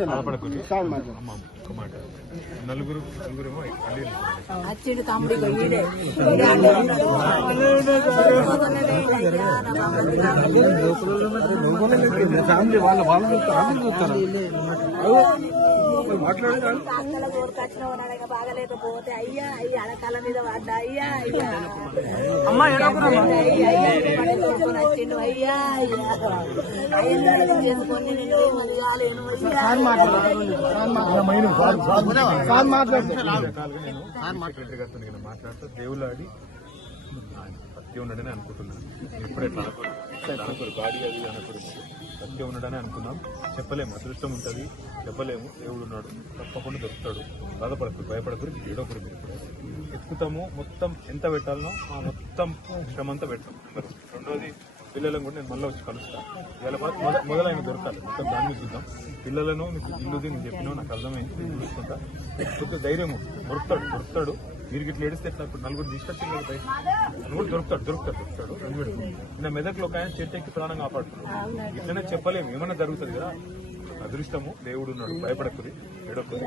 బాధపడకూడదు. అమ్మ ఒక మాట, నలుగురేమో వచ్చిండు తమ్ముడు ఈడే ఫ్యామిలీ వాళ్ళ చూస్తారా అక్కల కోరుకొచ్చిన బాగలేకపోతే అయ్యా అయ్యా అడకాల మీద పడ్డా అయ్యా అయ్యా వచ్చిండు అయ్యా అయ్యా అయ్యా చేసుకొని నేను మలయాలేను సెక్రటరీ గారితో నేను మాట్లాడుతూ దేవులాడి సత్యం ఉన్నాడని అనుకుంటున్నాను. ఇప్పుడే అనుకోరు గాడి అది అనకూడదు, సత్యం ఉన్నాడని అనుకున్నాం. చెప్పలేము, అదృష్టం ఉంటుంది, చెప్పలేము. దేవుడు ఉన్నాడు, తప్పకుండా దొరుకుతాడు. బాధపడకు, భయపడకూడదు, ఏడోకూడదు. ఎత్తుకుతాము, మొత్తం ఎంత పెట్టాలనో ఆ మొత్తం శ్రమ అంతా పెడతాం. రెండోది పిల్లలను కూడా నేను మళ్ళీ వచ్చి కలుస్తాను. ఇవాళ మొదలైన దొరకాలి, మొత్తం దాన్ని చూద్దాం. పిల్లలను మీకు ఇల్లుది నేను చెప్పినా నాకు అర్థమైంది, నేను చూసుకుంటా. కొంచెం ధైర్యం దొరుకుతాడు. మీరు ఇట్లా ఏడిస్తే ఎట్లా? ఇప్పుడు నలుగురు తీసుకొచ్చింది కదా బయట, అని కూడా దొరుకుతాడు. నిన్న మెదక్లో ఒక ఆయన చేతికి ప్రాణం కాపాడుతున్నాడు. ఇట్లనే చెప్పలేము, ఏమన్నా జరుగుతుంది కదా. అదృష్టము, దేవుడు ఉన్నాడు, భయపడకుది, ఏడొక్కది.